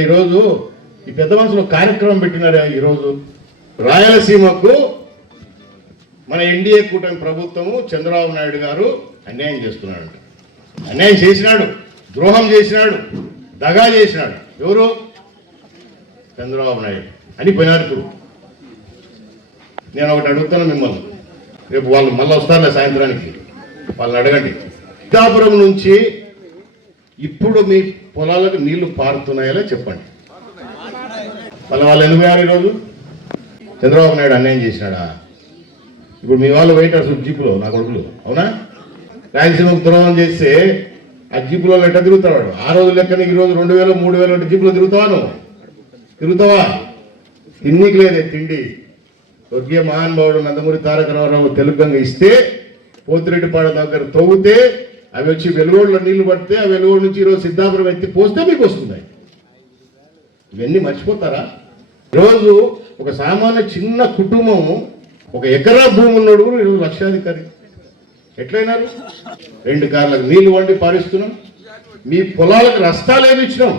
ఈరోజు ఈ పెద్ద మనుషులు కార్యక్రమం పెట్టినారు ఈరోజు. రాయలసీమకు మన ఎన్డీఏ కూటమి ప్రభుత్వము చంద్రబాబు నాయుడు గారు అన్యాయం చేస్తున్నాడు అన్యాయం చేసినాడు ద్రోహం చేసినాడు దగా చేసినాడు. ఎవరు? చంద్రబాబు నాయుడు. అని పోయినారు నేను ఒకటి అడుగుతాను మిమ్మల్ని. రేపు వాళ్ళు మళ్ళీ వస్తారులే సాయంత్రానికి. వాళ్ళని అడగండి. సీతాపురం నుంచి ఇప్పుడు మీ పొలాలకు నీళ్ళు పారుతున్నాయో చెప్పండి. మళ్ళీ వాళ్ళు ఎందుకు పోయారు ఈరోజు? చంద్రబాబు నాయుడు అన్యాయం చేసినాడా? ఇప్పుడు మీ వాళ్ళు వెయిటర్స్ జీపులో నా కొడుకులు. అవునా? రాయలసీమకు ద్రోహం చేస్తే ఆ జీపులో ఎట్లా తిరుగుతాడు ఆ రోజు లెక్కన ఈ రోజు రెండు వేలు మూడు వేలు అంటే జీపులో తిరుగుతావా నువ్వు? తిరుగుతావా? తిన్నీకి లేదే తిండి. స్వర్గీయ మహానుభావుడు నందమూరి తారక రామారావు తెలుగంగా ఇస్తే పోతిరెడ్డిపాడ దగ్గర తవ్వుతే అవి వచ్చి వెలుగోళ్ళలో నీళ్ళు పడితే ఆ వెలుగోడు నుంచి ఈరోజు సిద్ధాపురం ఎత్తి పోస్తే మీకు వస్తున్నాయి. ఇవన్నీ మర్చిపోతారా? ఈరోజు ఒక సామాన్య చిన్న కుటుంబం ఒక ఎకరా భూమి ఉన్నాడు కూడా ఈరోజు లక్షాధికారి. ఎట్లయినారు? రెండు కార్లకు నీళ్ళు వండి పారిస్తున్నాం. మీ పొలాలకు రస్తాలు ఏమి ఇచ్చినాం?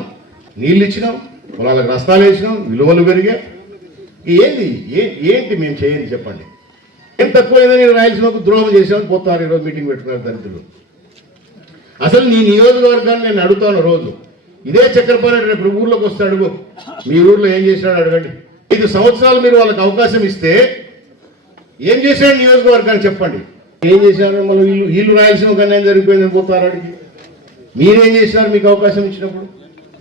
నీళ్ళు ఇచ్చినాం. పొలాలకు రస్తాలు వేసినాం. విలువలు పెరిగా ఏంది? ఏ ఏంటి మేము చేయండి చెప్పండి. ఏం తక్కువైందని నేను రాయలసీమకు ద్రోహం చేసామని పోతారు ఈరోజు మీటింగ్ పెట్టుకున్నారు దరిద్రులు అసలు నీ నియోజకవర్గాన్ని నేను అడుగుతాను రోజు. ఇదే చక్రపాణి రేపు ఊర్లోకి వస్తే అడుగు. మీ ఊర్లో ఏం చేసినాడు అడగండి. ఐదు సంవత్సరాలు మీరు వాళ్ళకి అవకాశం ఇస్తే ఏం చేశాడు నియోజకవర్గాన్ని చెప్పండి. ఏం చేశారు? మళ్ళీ వీళ్ళు వీళ్ళు రాయలసీమ కన్నా ఏం జరిగిపోయిందని పోతారు అడిగి. మీరేం చేసినారు మీకు అవకాశం ఇచ్చినప్పుడు?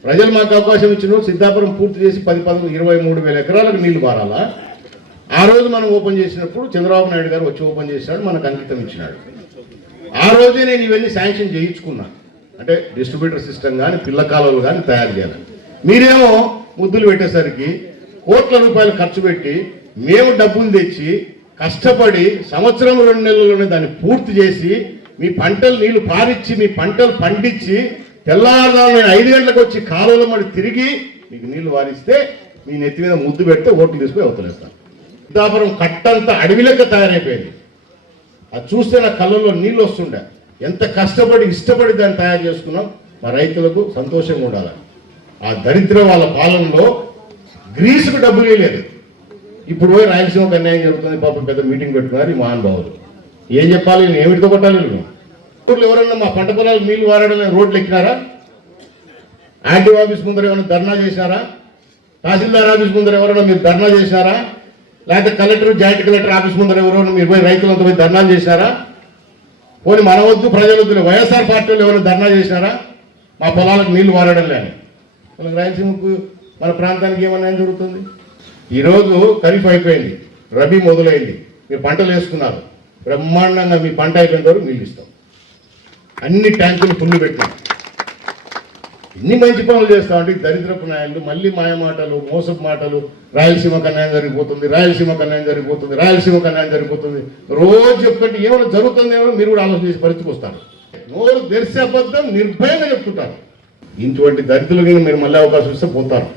ప్రజలు మాకు అవకాశం ఇచ్చినప్పుడు సిద్ధాపురం పూర్తి చేసి పది పది ఇరవై మూడు వేల ఎకరాలకు నీళ్ళు మారాలా ఆ రోజు మనం ఓపెన్ చేసినప్పుడు చంద్రబాబు నాయుడు గారు వచ్చి ఓపెన్ చేసినాడు మనకు అంకితం ఇచ్చినాడు. ఆ రోజే నేను ఇవన్నీ శాంక్షన్ చేయించుకున్నాను అంటే డిస్ట్రిబ్యూటర్ సిస్టమ్ కానీ పిల్ల కాలువలు కానీ తయారు చేయాలి. మీరేమో ముద్దులు పెట్టేసరికి కోట్ల రూపాయలు ఖర్చు పెట్టి మేము డబ్బులు తెచ్చి కష్టపడి సంవత్సరం రెండు నెలల్లోనే దాన్ని పూర్తి చేసి మీ పంటలు నీళ్ళు పారిచ్చి మీ పంటలు పండించి తెల్లారుదాము నేను ఐదు గంటలకు వచ్చి కాలువలో మరి తిరిగి మీకు నీళ్ళు వారిస్తే మీ నెత్తి మీద ముద్దు పెడితే ఓట్లు తీసుకుని అవతలేస్తాను సిద్ధాపురం కట్టంతా అడవి లెక్క తయారైపోయింది. అది చూస్తే నా కళ్ళల్లో నీళ్ళు వస్తుండే. ఎంత కష్టపడి ఇష్టపడి దాన్ని తయారు చేసుకున్నాం మా రైతులకు సంతోషంగా ఉండాలి. ఆ దరిద్ర వాళ్ళ పాలనలో గ్రీసుకు డబ్బులు ఇవ్వలేదు ఇప్పుడు పోయి రాయలసీమకు అన్యాయం జరుగుతుంది పాపం పెద్ద మీటింగ్ పెట్టుకున్నారు ఈ మహానుభావులు ఏం చెప్పాలి? నేను ఏమిటితో కొట్టాలి వీళ్ళు? ఊర్లో ఎవరన్నా మా పంట పొలాలు నీళ్ళు వారడం రోడ్లు ఎక్కినారా? ఆర్టీ ఆఫీస్ ముందర ఏమైనా ధర్నా చేశారా? తహసీల్దార్ ఆఫీస్ ముందర ఎవరైనా మీరు ధర్నా చేశారా? లేకపోతే కలెక్టర్ జాయింట్ కలెక్టర్ ఆఫీస్ ముందర ఎవరో మీరు పోయి రైతులంతా పోయి ధర్నాలు చేశారా? పోనీ మన వద్దు ప్రజలొద్దు వైఎస్ఆర్ పార్టీలో ఎవరైనా ధర్నా చేసినారా మా పొలాలకు నీళ్ళు వాడడం లేని మనకు రాయలసీమకు మన ప్రాంతానికి ఏమన్నా జరుగుతుంది? ఈరోజు ఖరీఫ్ అయిపోయింది రబీ మొదలైంది. మీరు పంటలు వేసుకున్నారు. బ్రహ్మాండంగా మీ పంట అయిపోయిన వరకు నీళ్ళు ఇస్తాం. అన్ని ట్యాంకులు ఫుల్ పెట్టినాం. ఇన్ని మంచి పనులు చేస్తా అంటే దరిద్రపు నాయకులు మళ్ళీ మాయమాటలు మోసపు మాటలు రాయలసీమ కన్యాయం జరిగిపోతుంది రాయలసీమ కన్యాయం జరిగిపోతుంది రాయలసీమ కన్యాయం జరిగిపోతుంది. రోజు చెప్తుంటే ఏమైనా జరుగుతుందేమో మీరు కూడా ఆలోచన చేసి పరిస్థితికి వస్తారు. నోరు తెరిసే అబద్ధం నిర్భయంగా చెప్తుంటారు. ఇటువంటి దరిద్రులకి మీరు మళ్ళీ అవకాశం ఇస్తే పోతారు.